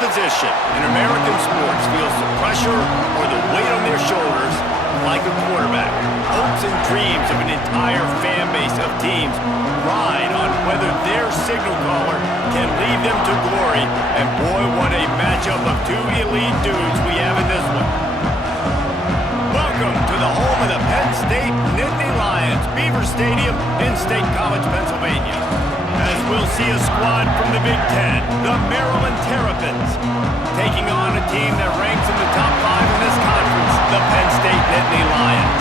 position in American sports feels the pressure or the weight on their shoulders like a quarterback. Hopes and dreams of an entire fan base of teams ride on whether their signal caller can lead them to glory. And boy, what a matchup of two elite dudes we have in this one. Welcome to the home of the Penn State Nittany Lions, Beaver Stadium in State College, Pennsylvania. As we'll see a squad from the Big Ten, the Maryland Terrapins, taking on a team that ranks in the top 5 in this conference, the Penn State Nittany Lions.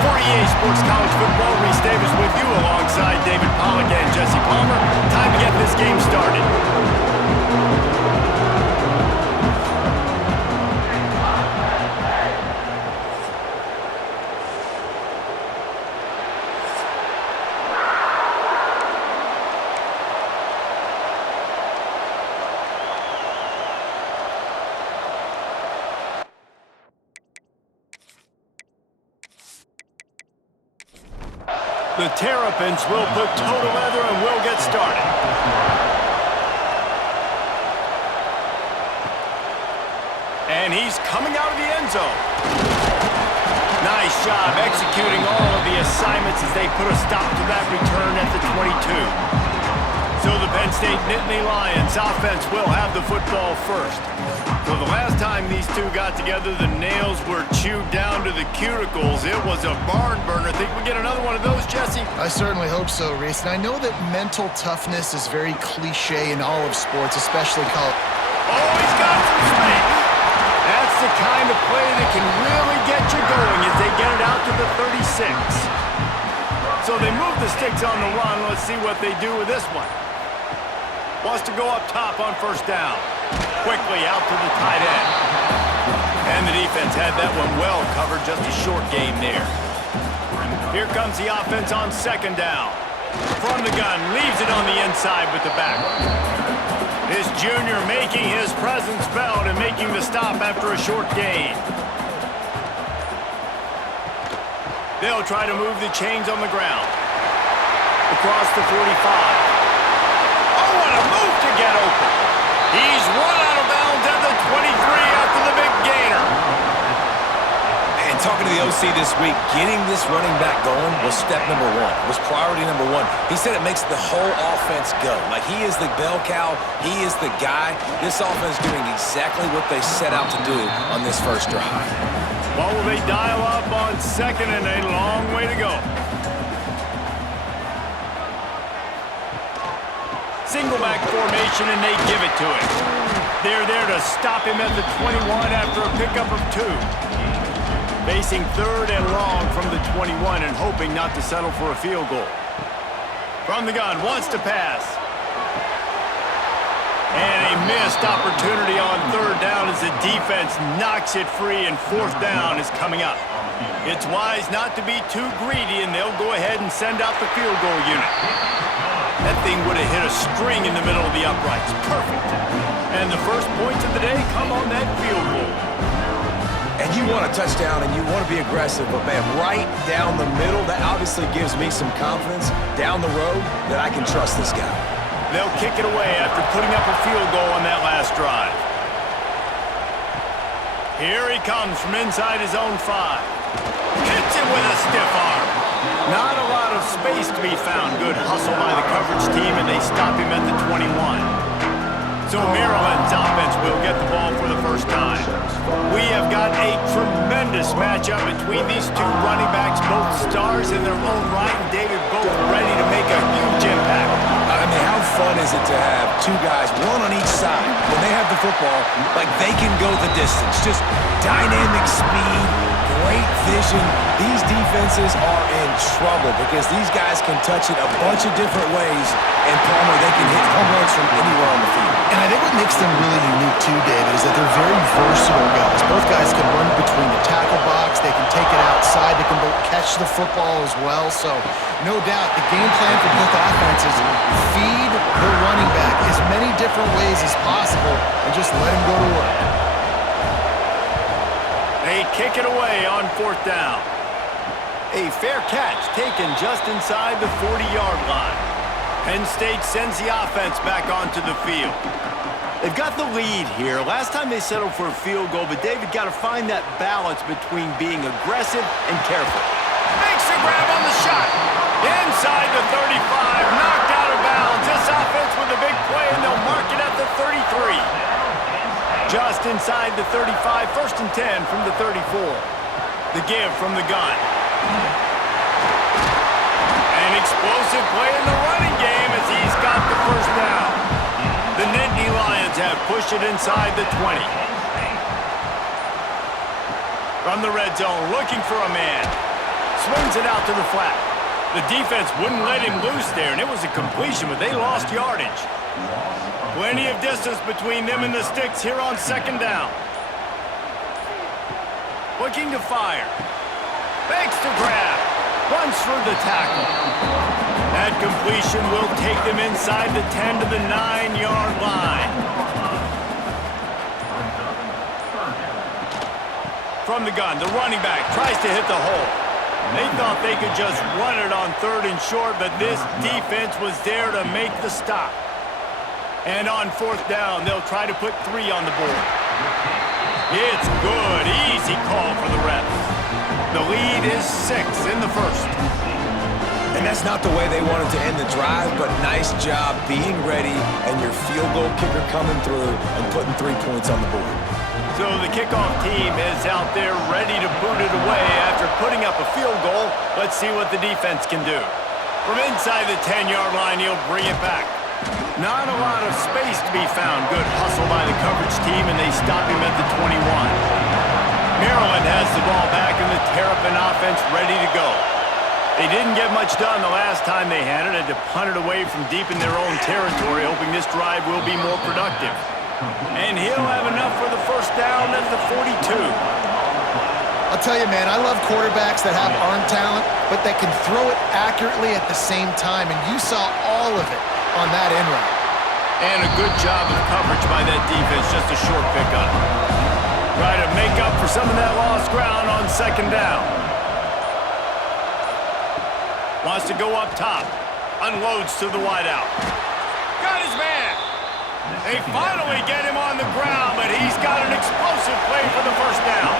For EA Sports College Football, Reese Davis with you alongside David Pollack and Jesse Palmer. Time to get this game started. The Terrapins will put total leather and we'll get started. And he's coming out of the end zone. Nice job executing all of the assignments as they put a stop to that return at the 22. So the Penn State Nittany Lions offense will have the football first. So the last time these two got together, the nails were chewed down to the cuticles. It was a barn burner. Think we get another one of those, Jesse? I certainly hope so, Reese. And I know that mental toughness is very cliche in all of sports, especially college. Oh, he's got some space. That's the kind of play that can really get you going as they get it out to the 36. So they move the sticks on the run. Let's see what they do with this one. Wants to go up top on first down. Quickly out to the tight end. And the defense had that one well covered, just a short gain there. Here comes the offense on second down. From the gun, leaves it on the inside with the back. This junior making his presence felt and making the stop after a short gain. They'll try to move the chains on the ground. Across the 45. What a move to get open. He's run out of bounds at the 23 after the big gainer. And talking to the OC this week, getting this running back going was step number one, was priority number one. He said it makes the whole offense go. Like, he is the bell cow. He is the guy. This offense doing exactly what they set out to do on this first drive. Well, will they dial up on second and a long way to go? Single back formation, and they give it to him. They're there to stop him at the 21 after a pickup of 2. Facing third and long from the 21 and hoping not to settle for a field goal. From the gun, wants to pass. And a missed opportunity on third down as the defense knocks it free, and fourth down is coming up. It's wise not to be too greedy, and they'll go ahead and send out the field goal unit. That thing would have hit a string in the middle of the uprights. Perfect. And the first points of the day come on that field goal. And you want a touchdown and you want to be aggressive, but man, right down the middle, that obviously gives me some confidence down the road that I can trust this guy. They'll kick it away after putting up a field goal on that last drive. Here he comes from inside his own 5. Hits him with a stiff arm. Not a lot of space to be found. Good hustle by the coverage team, and they stop him at the 21. So Maryland's offense will get the ball for the first time. We have got a tremendous matchup between these two running backs, both stars in their own right, and David both ready to make a huge impact. I mean, how fun is it to have two guys, one on each side, when they have the football, like they can go the distance. Just dynamic speed, great vision. These defenses are in trouble because these guys can touch it a bunch of different ways, and Palmer, they can hit home runs from anywhere on the field. And I think what makes them really unique too, David, is that they're very versatile guys. Both guys can run between the tackle box, they can take it outside, they can both catch the football as well. So, no doubt, the game plan for both offenses, feed the running back as many different ways as possible and just let him go to work. They kick it away on fourth down. A fair catch taken just inside the 40-yard line. Penn State sends the offense back onto the field. They've got the lead here. Last time they settled for a field goal, but David got to find that balance between being aggressive and careful. Makes a grab on the shot. Inside the 35, knocked out of bounds. This offense with a big play, and they'll mark it at the 33. Just inside the 35, 1st and 10 from the 34. The give from the gun. An explosive play in the running game as he's got the first down. The Nittany Lions have pushed it inside the 20. From the red zone, looking for a man. Swings it out to the flat. The defense wouldn't let him loose there, and it was a completion, but they lost yardage. Plenty of distance between them and the sticks here on 2nd down. Looking to fire. Fakes to grab. Runs through the tackle. That completion will take them inside the 10 to the 9-yard line. From the gun, the running back tries to hit the hole. They thought they could just run it on 3rd and short, but this defense was there to make the stop. And on 4th down, they'll try to put 3 on the board. It's good. Easy call for the refs. The lead is 6 in the 1st. And that's not the way they wanted to end the drive, but nice job being ready and your field goal kicker coming through and putting 3 points on the board. So the kickoff team is out there ready to boot it away after putting up a field goal. Let's see what the defense can do. From inside the 10-yard line, he'll bring it back. Not a lot of space to be found. Good hustle by the coverage team, and they stop him at the 21. Maryland has the ball back, and the Terrapin offense ready to go. They didn't get much done the last time they had it. Had to punt it away from deep in their own territory, hoping this drive will be more productive. And he'll have enough for the first down at the 42. I'll tell you, man, I love quarterbacks that have arm talent, but that can throw it accurately at the same time, and you saw all of it on that end route. And a good job of coverage by that defense, just a short pickup. Try to make up for some of that lost ground on 2nd down. Wants to go up top. Unloads to the wideout. Got his man. They finally get him on the ground, but he's got an explosive play for the first down.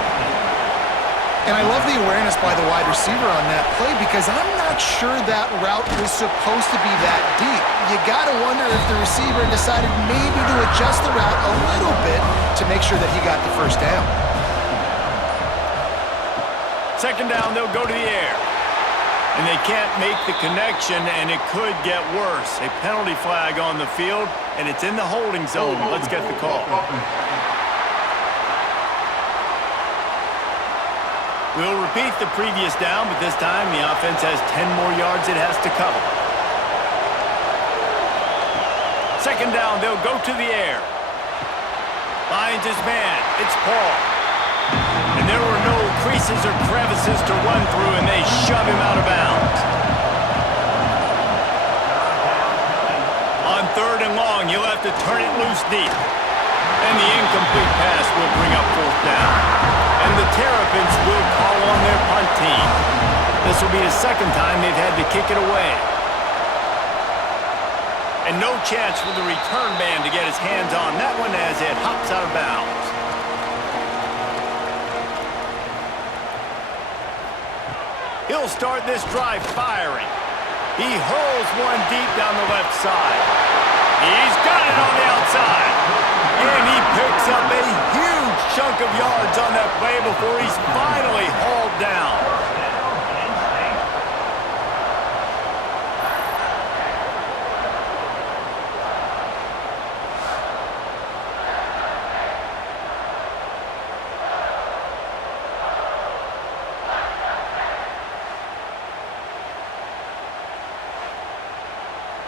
And I love the awareness by the wide receiver on that play because I'm not sure that route was supposed to be that deep. You got to wonder if the receiver decided maybe to adjust the route a little bit to make sure that he got the first down. 2nd down, they'll go to the air. And they can't make the connection, and it could get worse. A penalty flag on the field, and it's in the holding zone. Let's get the call. We'll repeat the previous down, but this time the offense has 10 more yards it has to cover. 2nd down, they'll go to the air. Finds his man. It's Paul. And there were no creases or crevices to run through, and they shove him out of bounds. On 3rd and long, you'll have to turn it loose deep. And the incomplete pass will bring up 4th down. And the Terrapins will call on their punt team. This will be the 2nd time they've had to kick it away. And no chance for the return man to get his hands on that one as it hops out of bounds. He'll start this drive firing. He hurls one deep down the left side. He's got it on the outside. And he picks up a huge chunk of yards on that play before he's finally hauled down.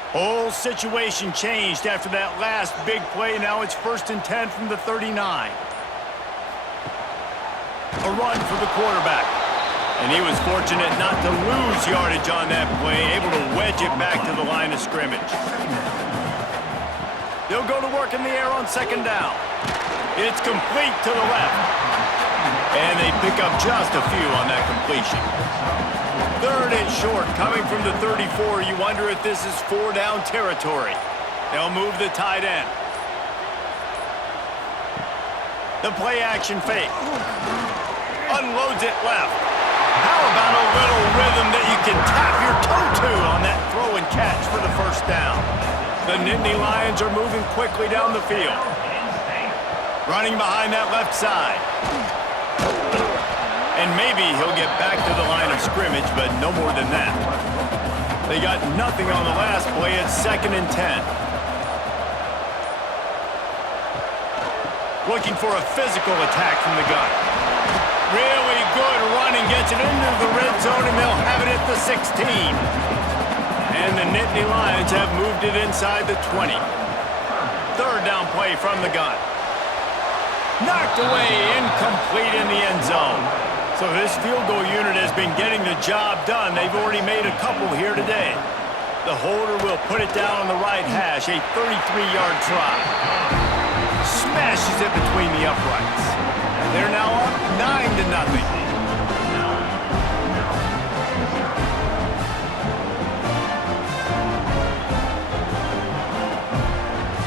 Whole situation changed after that last big play. Now it's 1st and 10 from the 39. A run for the quarterback. And he was fortunate not to lose yardage on that play, able to wedge it back to the line of scrimmage. They'll go to work in the air on 2nd down. It's complete to the left. And they pick up just a few on that completion. 3rd and short, coming from the 34. You wonder if this is 4-down territory. They'll move the tight end. The play action fake. Unloads it left. How about a little rhythm that you can tap your toe to on that throw and catch for the first down? The Nittany Lions are moving quickly down the field. Running behind that left side. And maybe he'll get back to the line of scrimmage, but no more than that. They got nothing on the last play. It's 2nd and 10. Looking for a physical attack from the gun. Really good running, gets it into the red zone, and they'll have it at the 16. And the Nittany Lions have moved it inside the 20. 3rd down play from the gun. Knocked away, incomplete in the end zone. So this field goal unit has been getting the job done. They've already made a couple here today. The holder will put it down on the right hash, a 33-yard try. Smashes it between the uprights. They're now up 9-0.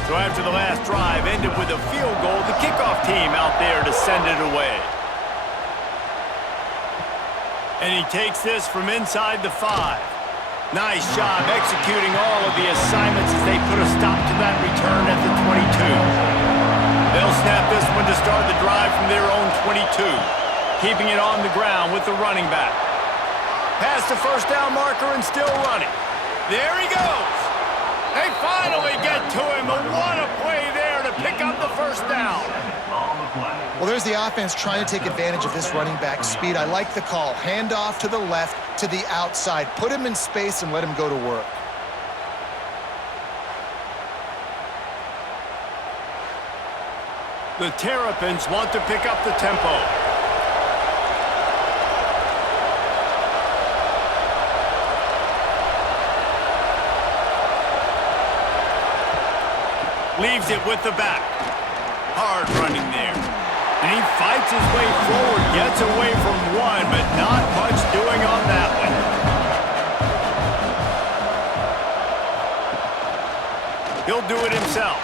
So after the last drive ended with a field goal, the kickoff team out there to send it away. And he takes this from inside the 5. Nice job executing all of the assignments as they put a stop to that return at the 22. They'll snap this one to start the drive from their own 22. Keeping it on the ground with the running back. Past the first down marker and still running. There he goes. They finally get to him. But what a play there to pick up the first down. Well, there's the offense trying to take advantage of this running back speed. I like the call. Hand off to the left, to the outside. Put him in space and let him go to work. The Terrapins want to pick up the tempo. Leaves it with the back. Hard running there. And he fights his way forward, gets away from one, but not much doing on that one. He'll do it himself.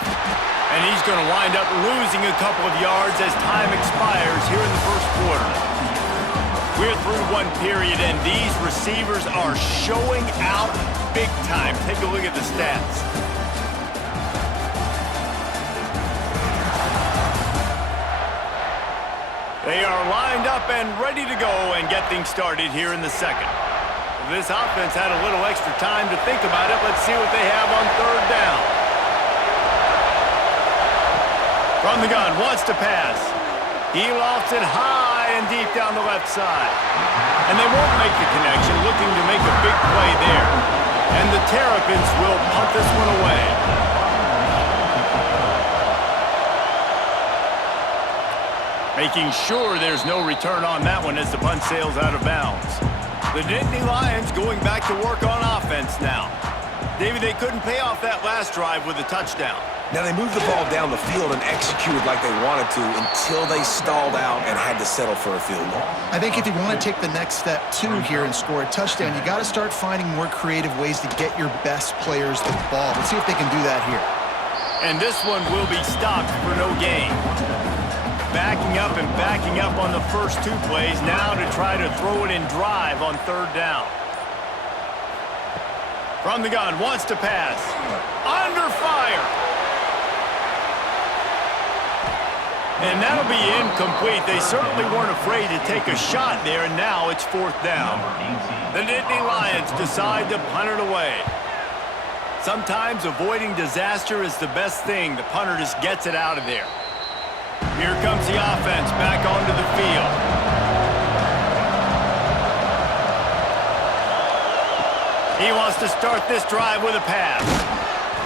And he's going to wind up losing a couple of yards as time expires here in the first quarter. We're through one period, and these receivers are showing out big time. Take a look at the stats. They are lined up and ready to go and get things started here in the second. This offense had a little extra time to think about it. Let's see what they have on 3rd down. From the gun, wants to pass. He lofts it high and deep down the left side. And they won't make the connection, looking to make a big play there. And the Terrapins will punt this one away. Making sure there's no return on that one as the punt sails out of bounds. The Nittany Lions going back to work on offense now. David, they couldn't pay off that last drive with a touchdown. Now they moved the ball down the field and executed like they wanted to until they stalled out and had to settle for a field goal. I think if you want to take the next step, too, here and score a touchdown, you got to start finding more creative ways to get your best players the ball. Let's see if they can do that here. And this one will be stopped for no gain. Backing up on the first 2 plays now to try to throw it in drive on 3rd down. From the gun, wants to pass. Under fire. And that'll be incomplete. They certainly weren't afraid to take a shot there, and now it's 4th down. The Nittany Lions decide to punt it away. Sometimes avoiding disaster is the best thing. The punter just gets it out of there. Here comes the offense back onto the field. He wants to start this drive with a pass.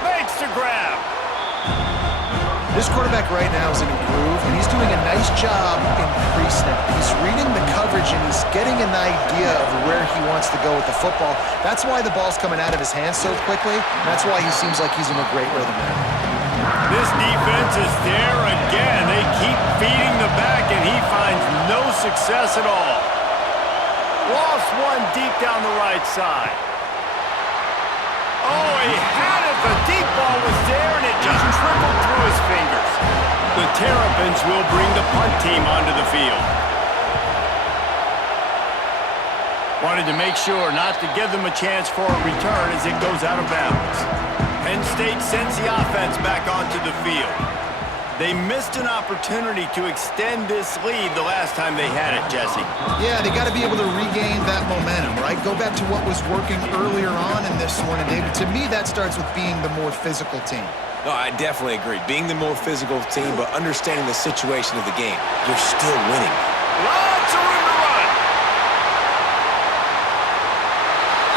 Makes the grab. This quarterback right now is in a groove, and he's doing a nice job in pre-snap. He's reading the coverage, and he's getting an idea of where he wants to go with the football. That's why the ball's coming out of his hands so quickly. And that's why he seems like he's in a great rhythm now. This defense is there again. They keep feeding the back, and he finds no success at all. Lost one deep down the right side. Oh, he had it. The deep ball was there, and it just trickled through his fingers. The Terrapins will bring the punt team onto the field. Wanted to make sure not to give them a chance for a return as it goes out of bounds. Penn State sends the offense back onto the field. They missed an opportunity to extend this lead the last time they had it, Jesse. Yeah, they got to be able to regain that momentum, right? Go back to what was working earlier on in this one, and David, to me, that starts with being the more physical team. No, I definitely agree. Being the more physical team, but understanding the situation of the game. You're still winning. Lots of room to run.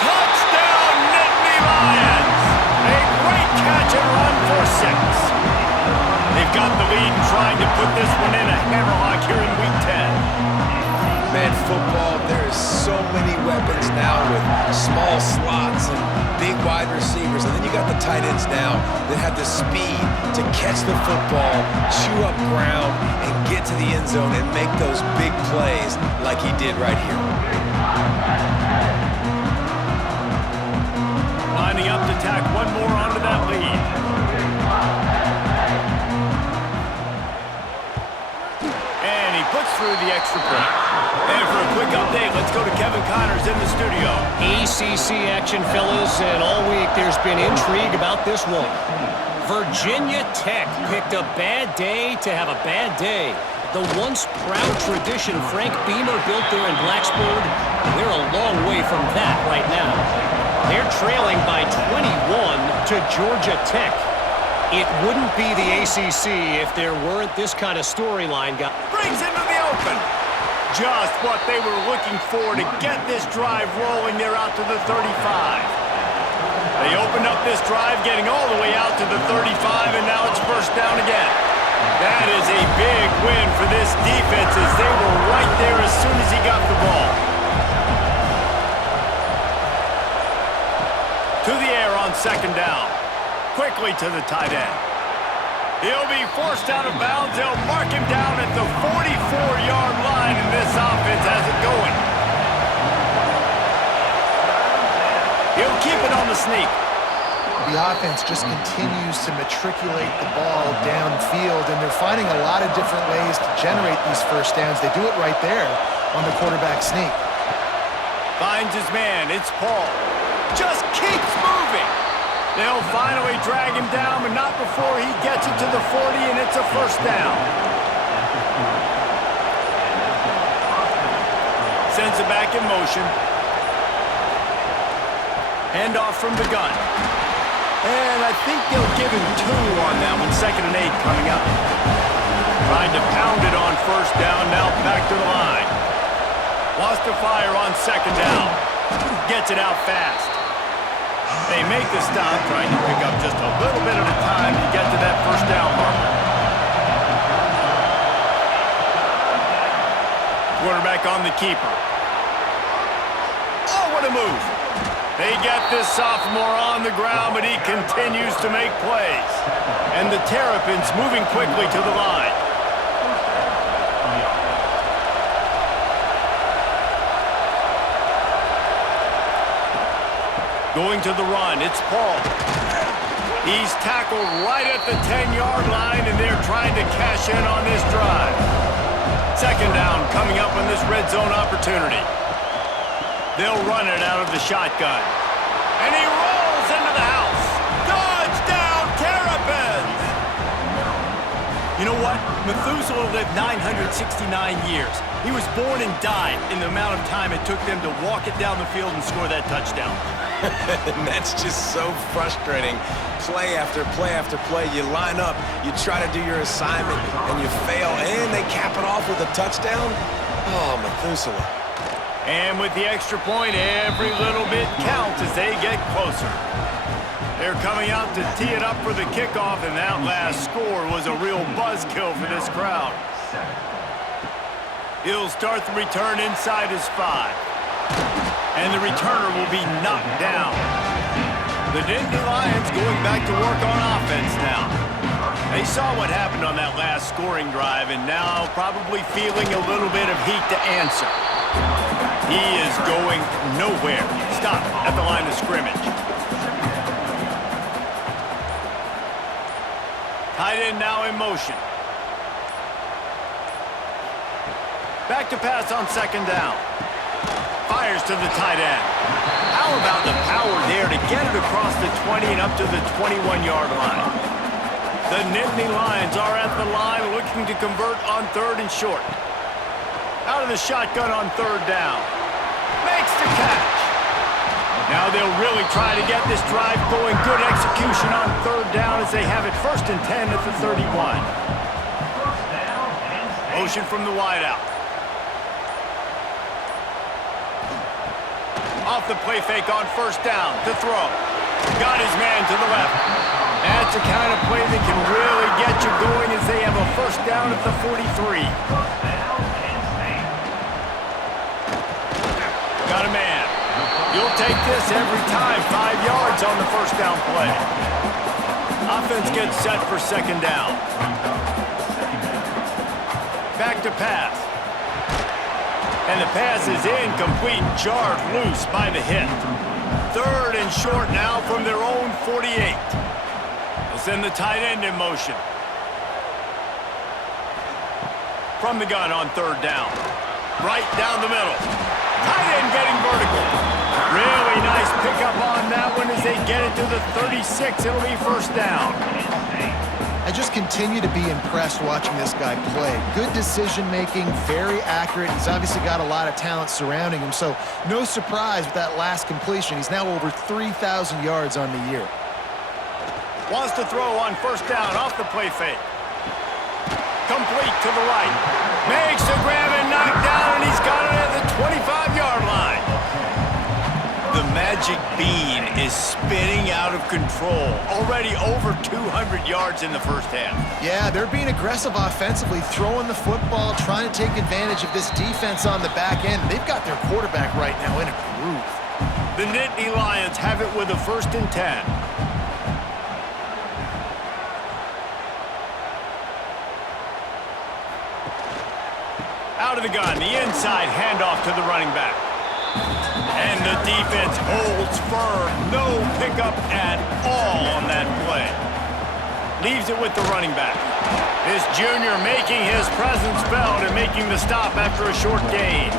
Touchdown, Nittany Lions! A great catch and run for 6. They've got the lead and trying to put this one in a hammerlock here in Week 10. Man, football, there's so many weapons now with small slots and big wide receivers. And then you got the tight ends now that have the speed to catch the football, chew up ground, and get to the end zone and make those big plays like he did right here. Lining up to tack one more onto that lead. Puts through the extra point. And for a quick update, let's go to Kevin Connors in the studio. ACC action, fellas, and all week there's been intrigue about this one. Virginia Tech picked a bad day to have a bad day. The once proud tradition Frank Beamer built there in Blacksburg, they're a long way from that right now. They're trailing by 21 to Georgia Tech. It wouldn't be the ACC if there weren't this kind of storyline. Brings into the open. Just what they were looking for to get this drive rolling there out to the 35. They opened up this drive getting all the way out to the 35, and now it's first down again. That is a big win for this defense as they were right there as soon as he got the ball. To the air on second down. Quickly to the tight end. He'll be forced out of bounds. They'll mark him down at the 44-yard line, and this offense has it going. He'll keep it on the sneak. The offense just continues to matriculate the ball downfield, and they're finding a lot of different ways to generate these first downs. They do it right there on the quarterback sneak. Finds his man. It's Paul. Just keeps moving. They'll finally drag him down, but not before he gets it to the 40, and it's a first down. Sends it back in motion. Handoff from the gun. And I think they'll give him 2 on that one. 2nd and 8 coming up. Tried to pound it on first down, now back to the line. Lost a fire on 2nd down. Gets it out fast. They make the stop, trying to pick up just a little bit at a time to get to that first down marker. Quarterback on the keeper. Oh, what a move. They get this sophomore on the ground, but he continues to make plays. And the Terrapins moving quickly to the line. Going to the run, it's Paul. He's tackled right at the 10-yard line, and they're trying to cash in on this drive. 2nd down coming up on this red zone opportunity. They'll run it out of the shotgun. And he rolls into the house. Touchdown, Terrapins! You know what? Methuselah lived 969 years. He was born and died in the amount of time it took them to walk it down the field and score that touchdown. And that's just so frustrating. Play after play after play. You line up, you try to do your assignment, and you fail, and they cap it off with a touchdown? Oh, Methuselah. And with the extra point, every little bit counts as they get closer. They're coming out to tee it up for the kickoff, and that last score was a real buzzkill for this crowd. He'll start the return inside his 5. And the returner will be knocked down. The Nittany Lions going back to work on offense now. They saw what happened on that last scoring drive, and now probably feeling a little bit of heat to answer. He is going nowhere. Stop at the line of scrimmage. Tight end now in motion. Back to pass on second down. Fires to the tight end. How about the power there to get it across the 20 and up to the 21-yard line? The Nittany Lions are at the line looking to convert on third and short. Out of the shotgun on third down. Makes the catch. Now they'll really try to get this drive going. Good execution on third down as they have it 1st and 10 at the 31. Motion from the wideout. Off the play fake on 1st down to throw. Got his man to the left. That's the kind of play that can really get you going as they have a 1st down at the 43. Got a man. You'll take this every time. 5 yards on the 1st down play. Offense gets set for 2nd down. Back to pass. And the pass is incomplete, jarred loose by the hit. 3rd and short now from their own 48. They'll send the tight end in motion. From the gun on 3rd down. Right down the middle. Tight end getting vertical. Really nice pickup on that one as they get it to the 36. It'll be 1st down. I just continue to be impressed watching this guy play. Good decision-making, very accurate. He's obviously got a lot of talent surrounding him, so no surprise with that last completion. He's now over 3,000 yards on the year. Wants to throw on 1st down off the play fake. Complete to the right. Makes the grab and knock down, and he's got it at the 25-yard line. The magic bean is spinning out of control. Already over 200 yards in the 1st half. Yeah, they're being aggressive offensively, throwing the football, trying to take advantage of this defense on the back end. They've got their quarterback right now in a groove. The Nittany Lions have it with a 1st and 10. Out of the gun, the inside handoff to the running back. And the defense holds firm. No pickup at all on that play. Leaves it with the running back. This junior making his presence felt and making the stop after a short gain.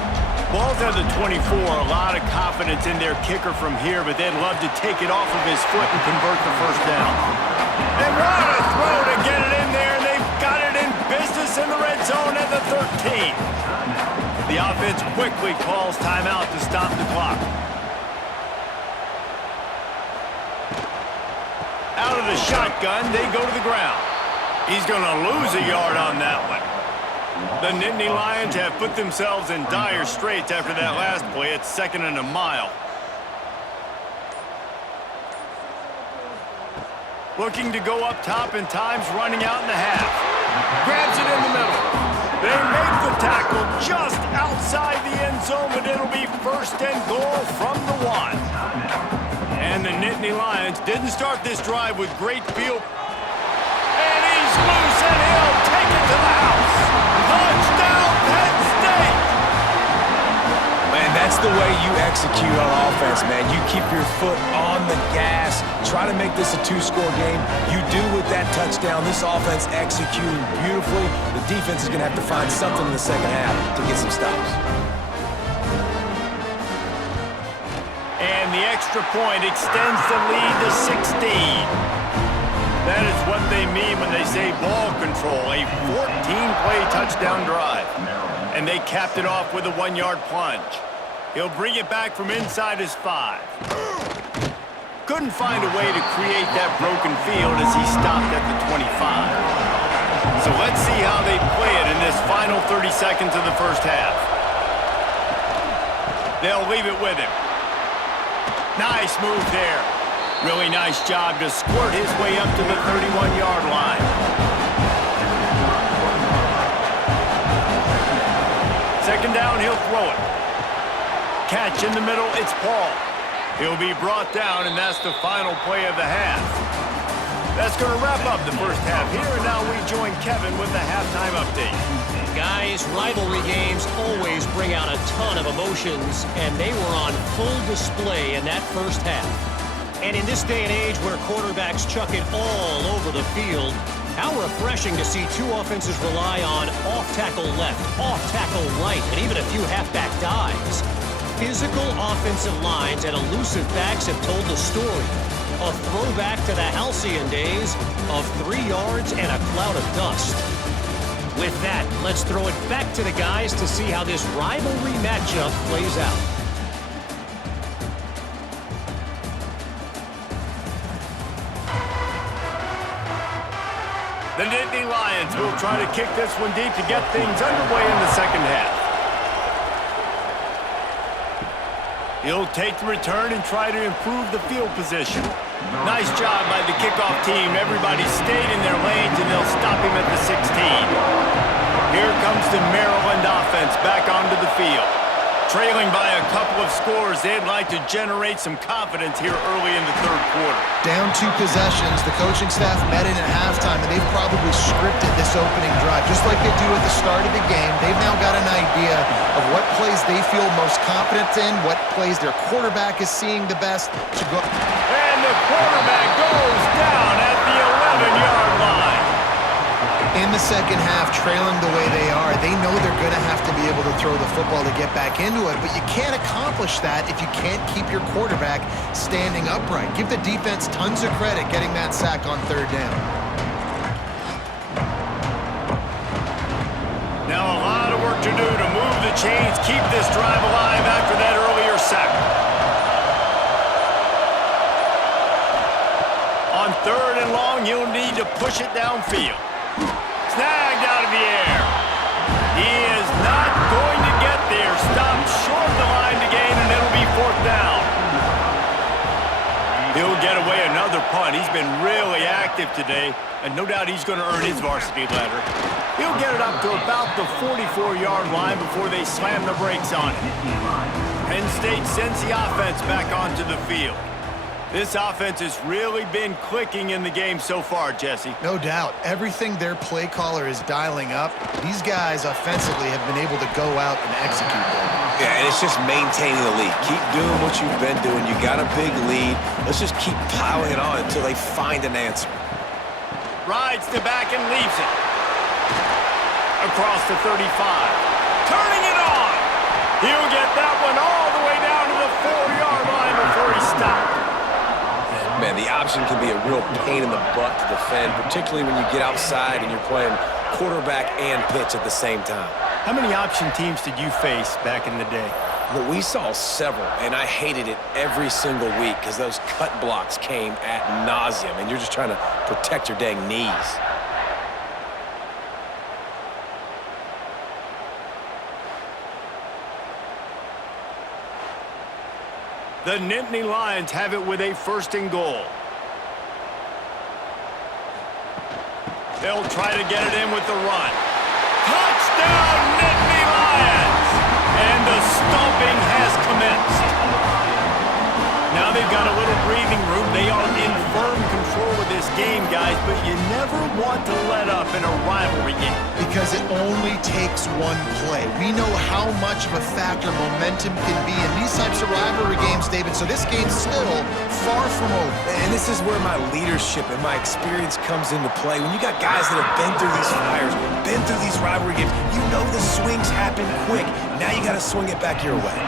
Ball's at the 24. A lot of confidence in their kicker from here, but they'd love to take it off of his foot and convert the 1st down. And what a throw to get it in there. They've got it in business in the red zone at the 13. The offense quickly calls timeout to stop the clock. Out of the shotgun, they go to the ground. He's going to lose a yard on that one. The Nittany Lions have put themselves in dire straits after that last play. It's 2nd and a mile. Looking to go up top, and time's running out in the half. Grabs it in the middle. They make the tackle just outside the end zone, but it'll be 1st and goal from the 1. And the Nittany Lions didn't start this drive with great field. And he's loose, and he'll take it to the house. Touchdown, Penn State! Man, that's the way you execute on offense, man. You keep your foot on the gas. Try to make this a 2-score game. You do with that touchdown. This offense executing beautifully. The defense is going to have to find something in the 2nd half to get some stops. And the extra point extends the lead to 16. That is what they mean when they say ball control. A 14-play touchdown drive. And they capped it off with a 1-yard plunge. He'll bring it back from inside his 5. Couldn't find a way to create that broken field as he stopped at the 25. So let's see how they play it in this final 30 seconds of the 1st half. They'll leave it with him. Nice move there. Really nice job to squirt his way up to the 31-yard line. Second down, he'll throw it. Catch in the middle, it's Paul. He'll be brought down, and that's the final play of the half. That's going to wrap up the 1st half here, and now we join Kevin with the halftime update. Guys, rivalry games always bring out a ton of emotions, and they were on full display in that 1st half. And in this day and age where quarterbacks chuck it all over the field, How refreshing to see two offenses rely on off-tackle left, off-tackle right, and even a few halfback dives. Physical offensive lines and elusive backs have told the story. A throwback to the halcyon days of 3 yards and a cloud of dust. With that, let's throw it back to the guys to see how this rivalry matchup plays out. The Nittany Lions will try to kick this one deep to get things underway in the second half. He'll take the return and try to improve the field position. Nice job by the kickoff team. Everybody stayed in their lanes, and they'll stop him at the 16. Here comes the Maryland offense back onto the field. Trailing by a couple of scores, they'd like to generate some confidence here early in the third quarter. Down 2 possessions, the coaching staff met in at halftime, and they've probably scripted this opening drive. Just like they do at the start of the game, they've now got an idea of what plays they feel most confident in, what plays their quarterback is seeing the best to go. And the quarterback goes down at the 11-yard line. In the second half, trailing the way they are, they know they're going to have to be able to throw the football to get back into it, but you can't accomplish that if you can't keep your quarterback standing upright. Give the defense tons of credit getting that sack on third down. Now a lot of work to do to move the chains, keep this drive alive after that earlier sack. On third and long, you'll need to push it downfield. Snagged out of the air. He is not going to get there. Stopped short of the line to gain, and it'll be fourth down. He'll get away another punt. He's been really active today, and no doubt he's going to earn his varsity letter. He'll get it up to about the 44-yard line before they slam the brakes on it. Penn State sends the offense back onto the field. This offense has really been clicking in the game so far, Jesse. No doubt. Everything their play caller is dialing up, these guys offensively have been able to go out and execute them. Yeah, and it's just maintaining the lead. Keep doing what you've been doing. You got a big lead. Let's just keep piling it on until they find an answer. Rides the back and leaves it. Across the 35. Turning it on. He'll get that one all the way down to the 4-yard line before he stopped. Man, the option can be a real pain in the butt to defend, particularly when you get outside and you're playing quarterback and pitch at the same time. How many option teams did you face back in the day? Well, we saw several, and I hated it every single week because those cut blocks came ad nauseum, and you're just trying to protect your dang knees. The Nittany Lions have it with a first and goal. They'll try to get it in with the run. Touchdown, Nittany Lions! And the stomping has commenced. Now they've got a little breathing room. They are in firm control of this game, guys, but you never want to let up in a rivalry game. Because it only takes one play. We know how much of a factor momentum can be in these types of rivalry games, David, so this game's still far from over. And this is where my leadership and my experience comes into play. When you got guys that have been through these fires, been through these rivalry games, you know the swings happen quick. Now you got to swing it back your way.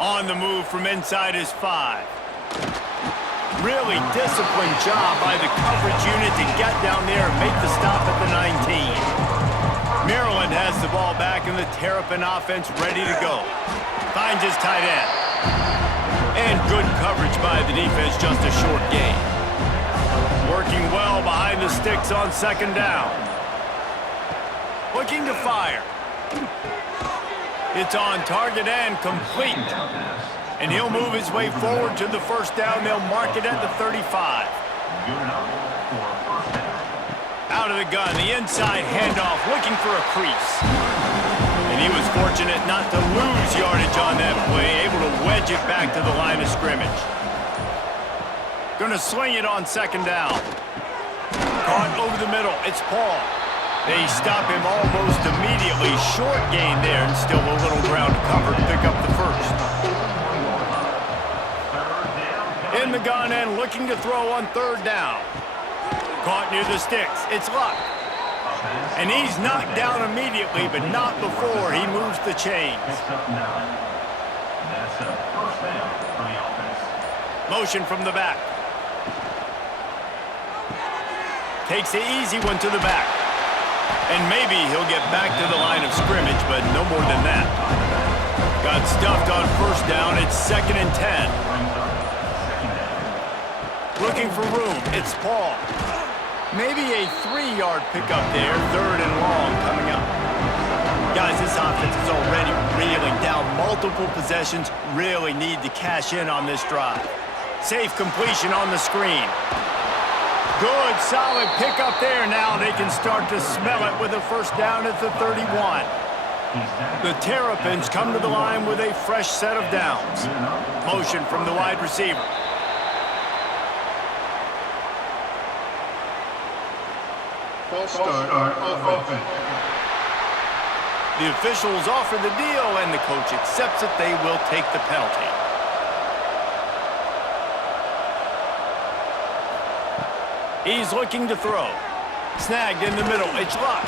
On the move from inside his 5. Really disciplined job by the coverage unit to get down there and make the stop at the 19. Maryland has the ball back and the Terrapin offense ready to go. Finds his tight end. And good coverage by the defense, just a short gain. Working well behind the sticks on second down. Looking to fire. It's on target and complete. And he'll move his way forward to the first down. They'll mark it at the 35. Out of the gun, the inside handoff, looking for a crease. And he was fortunate not to lose yardage on that play, able to wedge it back to the line of scrimmage. Gonna sling it on second down. Caught over the middle, it's Paul. They stop him almost immediately. Short gain there, and still a little ground to cover to pick up the first. In the gun and looking to throw on third down. Caught near the sticks. It's Luck. And he's knocked down immediately, but not before he moves the chains. Motion from the back. Takes the easy one to the back. And maybe he'll get back to the line of scrimmage, but no more than that. Got stuffed on first down. It's 2nd and 10. Looking for room. It's Paul. Maybe a 3-yard pickup there. 3rd and long coming up. Guys, this offense is already reeling down. Multiple possessions. Really need to cash in on this drive. Safe completion on the screen. Good, solid pickup there. Now they can start to smell it with a first down at the 31. The Terrapins come to the line with a fresh set of downs. Motion from the wide receiver. False start offense. The officials offer the deal, and the coach accepts it. They will take the penalty. He's looking to throw. Snagged in the middle. It's Luck.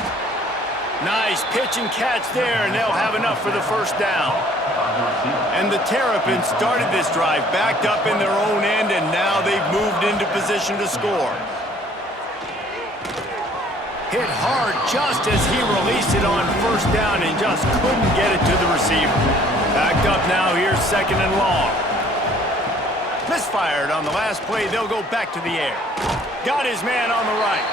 Nice pitch and catch there, and they'll have enough for the first down. And the Terrapins started this drive backed up in their own end, and now they've moved into position to score. Hit hard just as he released it on first down and just couldn't get it to the receiver. Backed up now here, 2nd and long. Misfired on the last play. They'll go back to the air. Got his man on the right.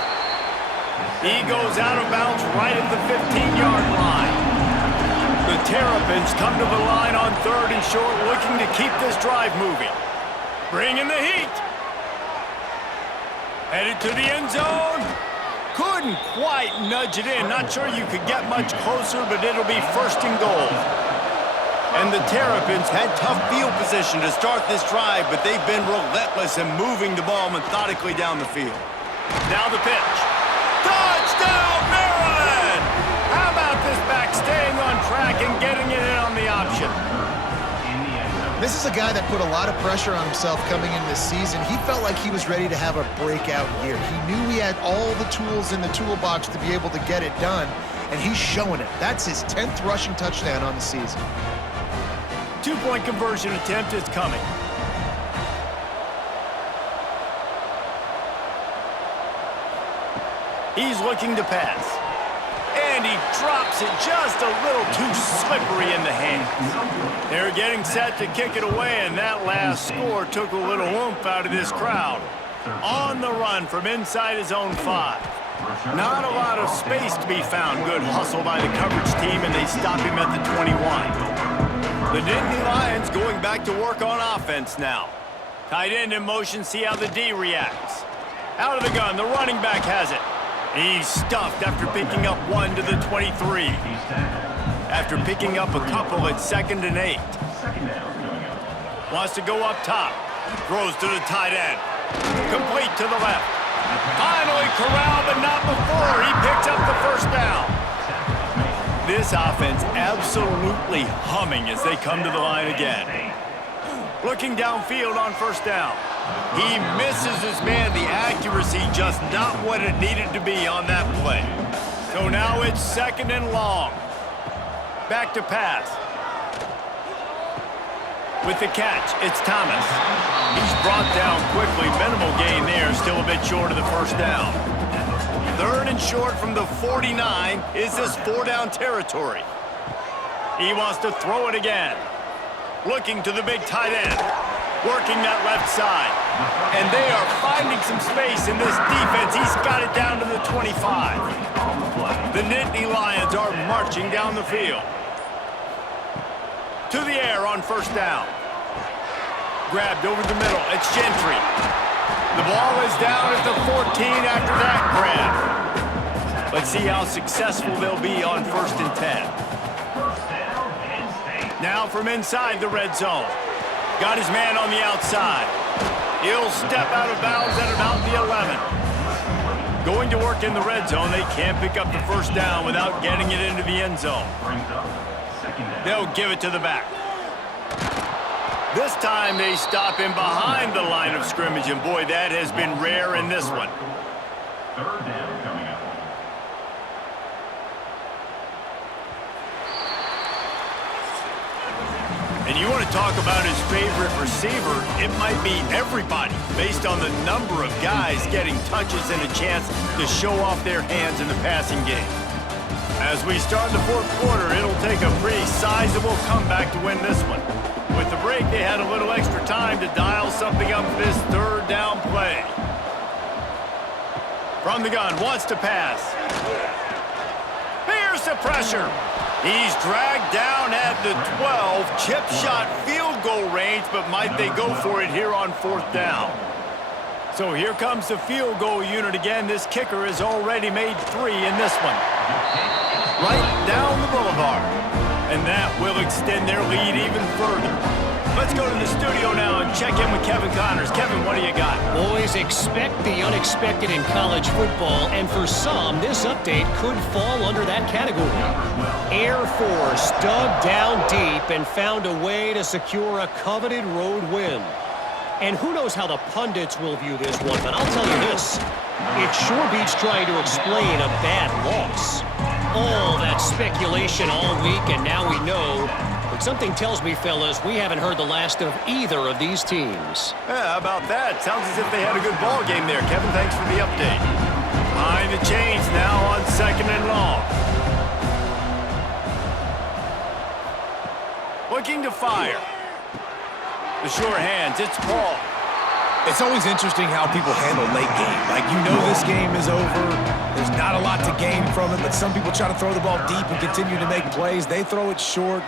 He goes out of bounds right at the 15-yard line. The Terrapins come to the line on 3rd and short, looking to keep this drive moving. Bringing the heat. Headed to the end zone. Couldn't quite nudge it in. Not sure you could get much closer, but it'll be 1st and goal. And the Terrapins had tough field position to start this drive, but they've been relentless in moving the ball methodically down the field. Now the pitch. Touchdown, Maryland! How about this back staying on track and getting it in on the option? This is a guy that put a lot of pressure on himself coming in this season. He felt like he was ready to have a breakout year. He knew he had all the tools in the toolbox to be able to get it done, and he's showing it. That's his 10th rushing touchdown on the season. 2-point conversion attempt is coming. He's looking to pass. And he drops it just a little too slippery in the hands. They're getting set to kick it away, and that last score took a little oomph out of this crowd. On the run from inside his own 5. Not a lot of space to be found. Good hustle by the coverage team, and they stop him at the 21. The Nittany Lions going back to work on offense now. Tight end in motion, see how the D reacts. Out of the gun, the running back has it. He's stuffed after picking up 1 to the 23. After picking up a couple at 2nd and 8. Wants to go up top. Throws to the tight end. Complete to the left. Finally corralled, but not before he picks up the first down. This offense absolutely humming as they come to the line again. Looking downfield on first down. He misses his man. The accuracy just not what it needed to be on that play. So now it's 2nd and long. Back to pass. With the catch, it's Thomas. He's brought down quickly. Minimal gain there, still a bit short of the first down. 3rd and short from the 49. Is this 4-down territory? He wants to throw it again. Looking to the big tight end. Working that left side. And they are finding some space in this defense. He's got it down to the 25. The Nittany Lions are marching down the field. To the air on first down. Grabbed over the middle. It's Gentry. The ball is down at the 14 after that grab. Let's see how successful they'll be on 1st and 10. Now from inside the red zone. Got his man on the outside. He'll step out of bounds at about the 11. Going to work in the red zone. They can't pick up the first down without getting it into the end zone. They'll give it to the back. This time they stop him behind the line of scrimmage, and boy, that has been rare in this one. Third down coming up. And you want to talk about his favorite receiver, it might be everybody, based on the number of guys getting touches and a chance to show off their hands in the passing game. As we start the fourth quarter, it'll take a pretty sizable comeback to win this one. With the break, they had a little extra time to dial something up for this third down play. From the gun, wants to pass. Here's the pressure. He's dragged down at the 12, chip shot field goal range, but might they go for it here on fourth down? So here comes the field goal unit again. This kicker has already made 3 in this one. Right down the boulevard. And that will extend their lead even further. Let's go to the studio now and check in with Kevin Connors. Kevin, what do you got? Boys, expect the unexpected in college football, and for some, this update could fall under that category. Air Force dug down deep and found a way to secure a coveted road win. And who knows how the pundits will view this one, but I'll tell you this. It sure beats trying to explain a bad loss. All that speculation all week, and now we know. But something tells me, fellas, we haven't heard the last of either of these teams. Yeah, how about that? Sounds as if they had a good ball game there. Kevin, thanks for the update. Behind the chains now on 2nd and long. Looking to fire. The sure hands, it's Paul. It's always interesting how people handle late game. Like, you know this game is over. There's not a lot to gain from it, but some people try to throw the ball deep and continue to make plays. They throw it short.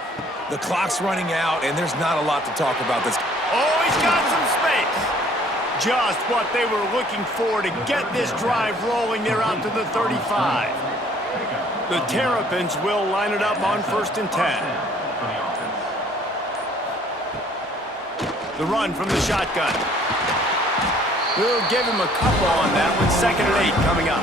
The clock's running out, and there's not a lot to talk about. Oh, he's got some space. Just what they were looking for to get this drive rolling. They're out to the 35. The Terrapins will line it up on 1st and 10. The run from the shotgun. We'll give him a couple on that one. 2nd and 8 coming up.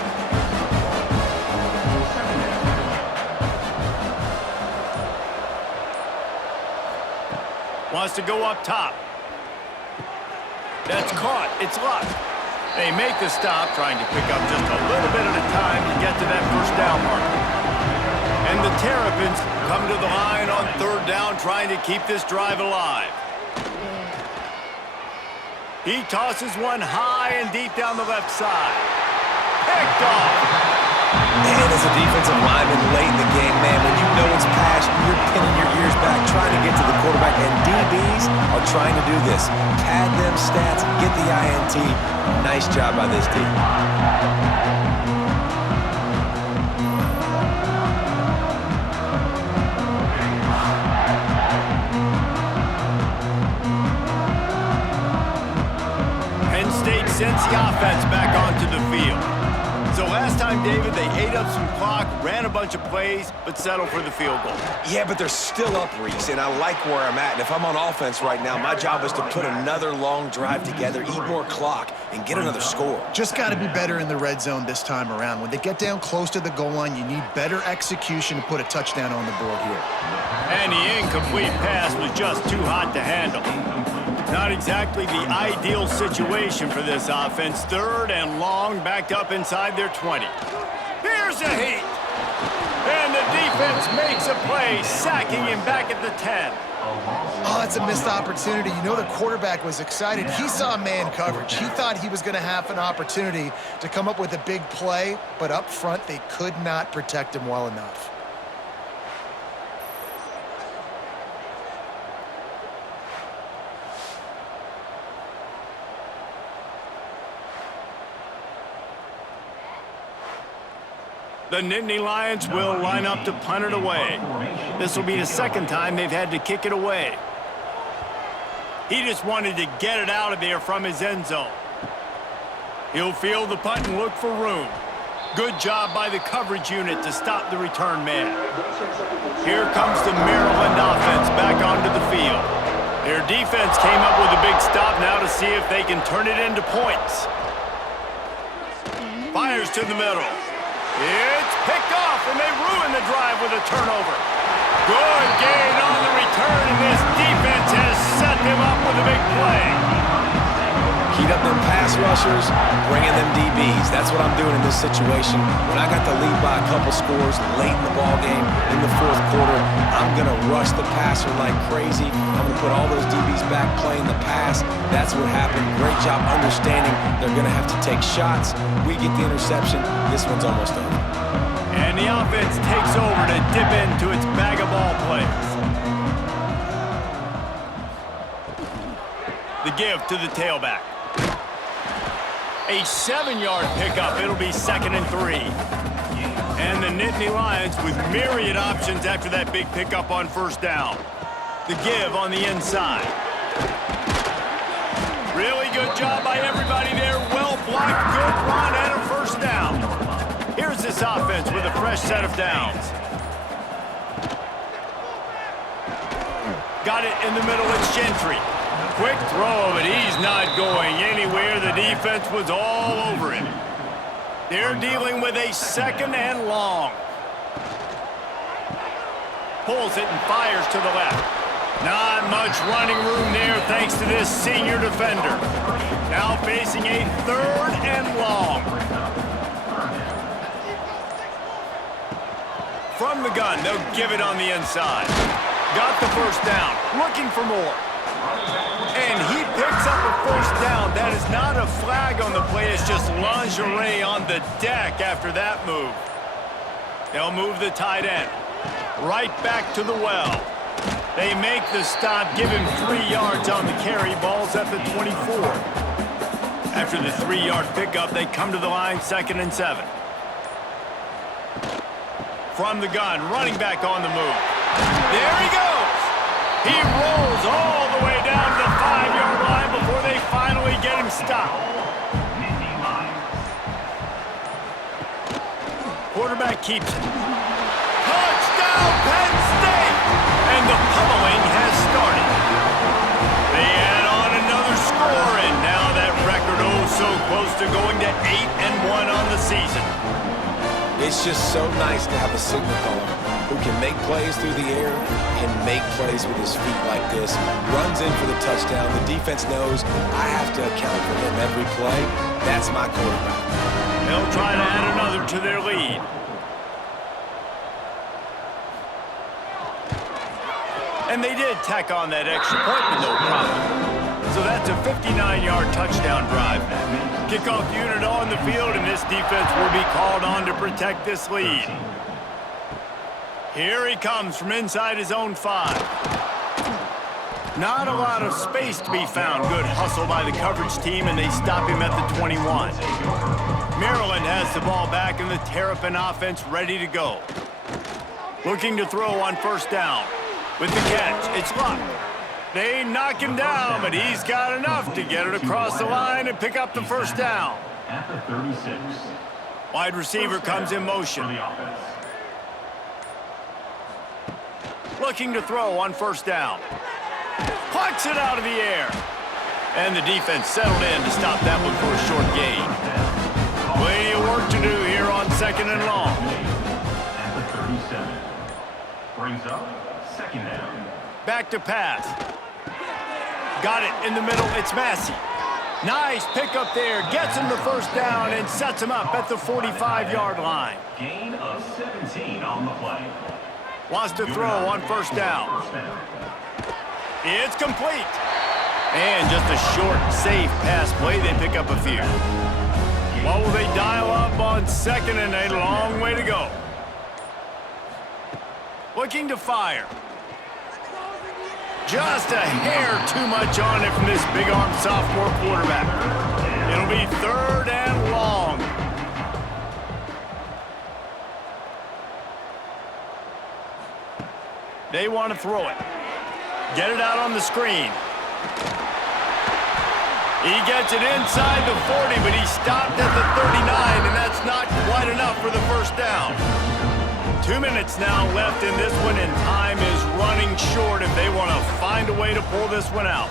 Wants to go up top. That's caught. It's locked. They make the stop, trying to pick up just a little bit at a time to get to that first down marker. And the Terrapins come to the line on 3rd down, trying to keep this drive alive. He tosses one high and deep down the left side. Picked off. And as a defensive lineman late in the game, man, when you know it's passion, you're pinning your ears back, trying to get to the quarterback, and DBs are trying to do this. Pad them stats, get the INT. Nice job by this team. Penn State sends the offense back onto the field. So last time, David, they ate up some clock, ran a bunch of plays, but settled for the field goal. Yeah, but they're still up, Reese, and I like where I'm at. And if I'm on offense right now, my job is to put another long drive together, eat more clock, and get another score. Just got to be better in the red zone this time around. When they get down close to the goal line, you need better execution to put a touchdown on the board here. And the incomplete pass was just too hot to handle. Not exactly the ideal situation for this offense. 3rd and long, backed up inside their 20. Here's a heat. And the defense makes a play, sacking him back at the 10. Oh, that's a missed opportunity. You know the quarterback was excited. He saw man coverage. He thought he was going to have an opportunity to come up with a big play, but up front, they could not protect him well enough. The Nittany Lions will line up to punt it away. This will be the 2nd time they've had to kick it away. He just wanted to get it out of there from his end zone. He'll field the punt and look for room. Good job by the coverage unit to stop the return man. Here comes the Maryland offense back onto the field. Their defense came up with a big stop now to see if they can turn it into points. Fires to the middle. It's picked off, and they ruin the drive with a turnover. Good gain on the return, and this defense has set them up with a big play. Heat up them pass rushers, bringing them DBs. That's what I'm doing in this situation. When I got the lead by a couple scores late in the ball game, in the fourth quarter, I'm going to rush the passer like crazy. I'm going to put all those DBs back playing the pass. That's what happened. Great job understanding they're going to have to take shots. We get the interception. This one's almost over. And the offense takes over to dip into its bag of ball plays. The give to the tailback. A 7-yard pickup. It'll be 2nd and 3. And the Nittany Lions with myriad options after that big pickup on first down. The give on the inside. Really good job by everybody there. Well blocked, good run, and a first down. Here's this offense with a fresh set of downs. Got it in the middle. It's Gentry. Quick throw, but he's not going anywhere. The defense was all over him. They're dealing with a 2nd and long. Pulls it and fires to the left. Not much running room there thanks to this senior defender. Now facing a 3rd and long. From the gun, they'll give it on the inside. Got the first down. Looking for more. And he picks up a first down. That is not a flag on the play. It's just lingerie on the deck after that move. They'll move the tight end right back to the well. They make the stop, give him 3 yards on the carry. Ball's at the 24. After the 3-yard pickup, they come to the line, 2nd and 7. From the gun, running back on the move. There he goes. He rolls all the way down to the 5-yard line before they finally get him stopped. Quarterback keeps it. Touchdown, Penn State! And the pummeling has started. They add on another score, and now that record so close to going to 8-1 on the season. It's just so nice to have a signal caller who can make plays through the air and make plays with his feet like this. Runs in for the touchdown. The defense knows I have to account for him every play. That's my quarterback. They'll try to add another to their lead. And they did tack on that extra point with no problem. So that's a 59-yard touchdown drive. Kickoff unit on the field, and this defense will be called on to protect this lead. Here he comes from inside his own 5. Not a lot of space to be found. Good hustle by the coverage team, and they stop him at the 21. Maryland has the ball back, and the Terrapin offense ready to go. Looking to throw on first down. With the catch, it's Luck. They knock him down, but he's got enough to get it across the line and pick up the first down. At the 36. Wide receiver comes in motion. For the offense. Looking to throw on first down. Plucks it out of the air. And the defense settled in to stop that one for a short gain. Plenty of work to do here on 2nd and long. At the 37. Brings up 2nd down. Back to pass. Got it in the middle. It's Massey. Nice pickup there. Gets him the first down and sets him up at the 45-yard line. Gain of 17 on the play. Wants to throw on first down. It's complete. And just a short, safe pass play. They pick up a few. What will they dial up on 2nd and a long way to go? Looking to fire. Just a hair too much on it from this big-armed sophomore quarterback. It'll be 3rd and long. They want to throw it. Get it out on the screen. He gets it inside the 40, but he stopped at the 39, and that's not quite enough for the first down. 2 minutes now left in this one, and time is running short if they want to find a way to pull this one out.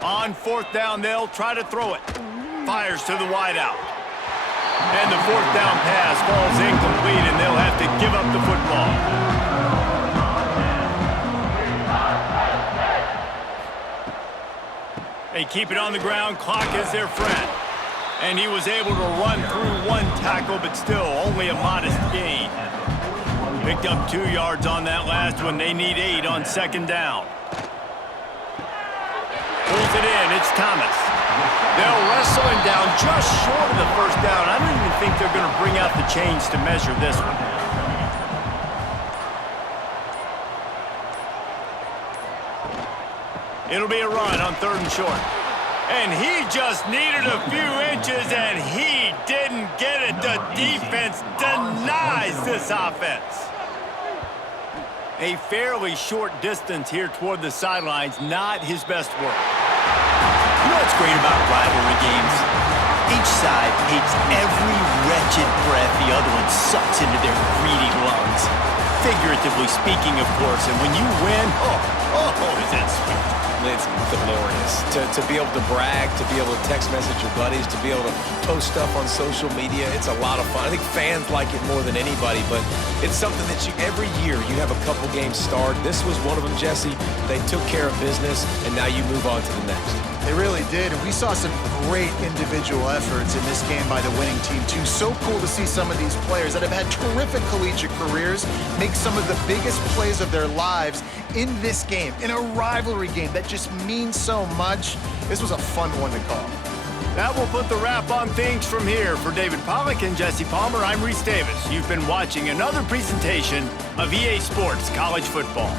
On 4th down, they'll try to throw it. Fires to the wideout. And the 4th down pass falls incomplete, and they'll have to give up the football. keep it on the ground. Clock is their friend. And he was able to run through one tackle, but still only a modest gain. Picked up 2 yards on that last one. They need 8 on second down. Pulls it in. It's Thomas. They'll wrestle him down just short of the first down. I don't even think they're going to bring out the chains to measure this one. It'll be a run on 3rd and short. And he just needed a few inches, and he didn't get it. The defense denies this offense. A fairly short distance here toward the sidelines, not his best work. You know what's great about rivalry games? Each side hates every wretched breath the other one sucks into their greedy lungs. Figuratively speaking, of course, and when you win, oh, is that sweet. It's glorious. To be able to brag, to be able to text message your buddies, to be able to post stuff on social media, it's a lot of fun. I think fans like it more than anybody, but it's something that every year you have a couple games starred. This was one of them, Jesse. They took care of business, and now you move on to the next. They really did, and we saw some great individual efforts in this game by the winning team, too. So cool to see some of these players that have had terrific collegiate careers make some of the biggest plays of their lives in this game, in a rivalry game that just means so much. This was a fun one to call. That will put the wrap on things from here. For David Pollack and Jesse Palmer, I'm Reese Davis. You've been watching another presentation of EA Sports College Football.